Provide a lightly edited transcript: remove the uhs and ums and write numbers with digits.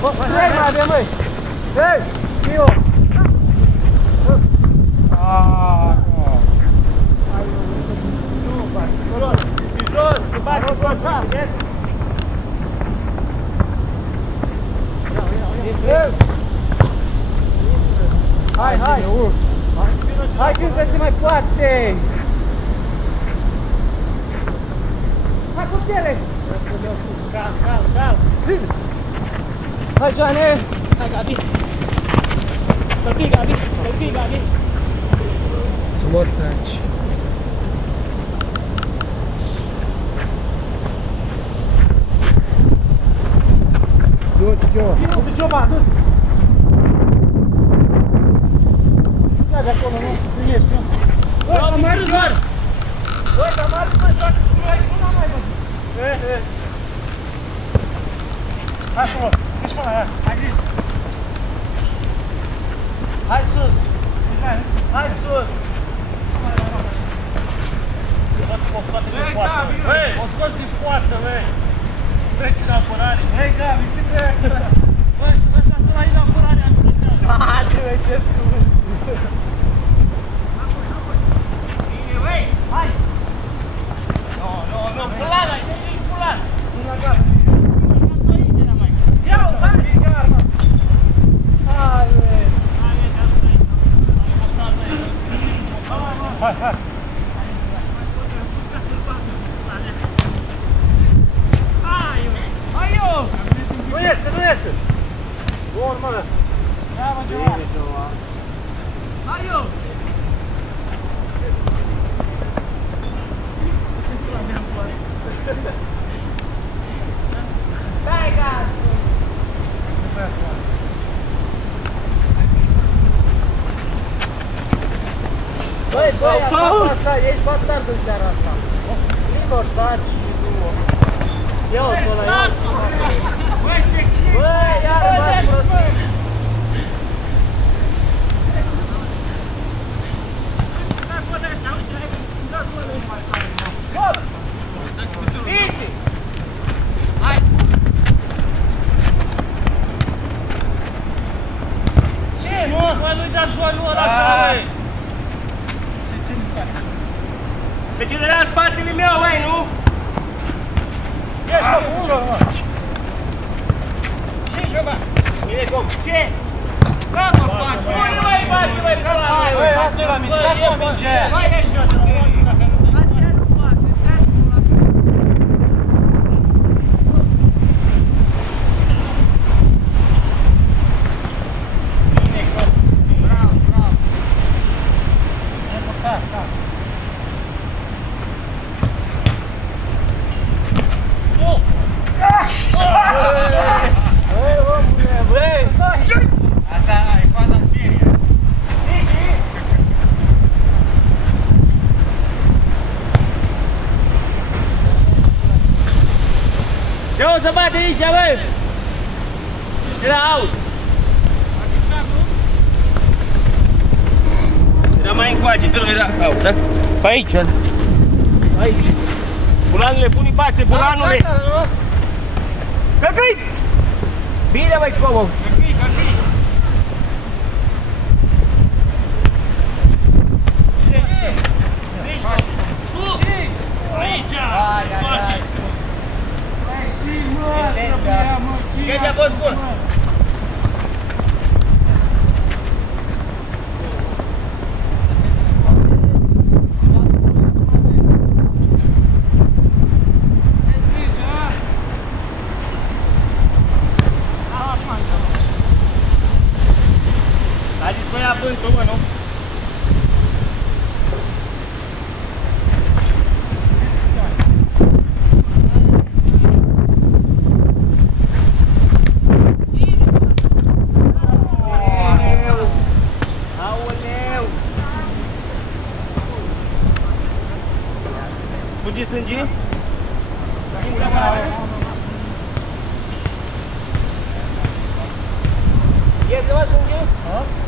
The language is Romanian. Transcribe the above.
Hai, mai avem, măi! Hei! Fio! Jos! Te bate jos! Hai, hai! Hai că se mai poate! Hai, putere! Calm! Vine! Hai, Joane! Hai, Gabi! Gabi! Mortaci! Du-te, Giova! Du-te! Ia de acolo, nu? Nu ești, nu? Băi, Tamari, doar! Băi, Tamari, băi, toate cu noi, nu n-am mai văzut! Hai frumos! Ești până aia! Hai grijă! Hai sus! Hai sus! Băi, o scoți din poartă, băi! Treci în apărare! Hei, Gabi, ce treacă? Băi, ăsta tu la în apărare, am trecat! Haide, băi, ce scurt! Bine, băi! Hai! Nu, pulan, ai venit pulan! Nu la Gabi! Ia-o, hai! Hai, băi! Hai! Nu iese! Bun, mână! Ia, mă, Giova! Hai, eu! Dai, gata! Băi, asta, ești bastard în seara asta! Libor, taci! Ia-o-ți ăla, ia-o-ți! Băi, iar m-ați prostit! Isti! Hai! Ce, mă? Băi, nu-i dați golul ăla așa, băi! Ce-mi spate? Se generea în spatele meu, băi, nu? Ești, mă, piciorul, mă! Bine, cum? Ce? Bă, mă, pasă! Nu mai bagi, băi, că pasă! Băi, asta e la minge, lasă mă minge! Băi, ești o puterii! La ce nu pasă? Dați-mă la bine, cum? Bravo! E păcat, da! Asta e faza în serie. Ce o să bate aici, băi? Era out. Era mai încoace, că nu era out, da? Pe aici. Aici. Bulanule, pune pace, bulanule! Căcăi! Bine, băi, Cobo! Căcăi! Aici! Ai! Ce ți-a fost bun? A zis băia vântul, mă, nu? Fugi sângi? Iese, mă, sângi?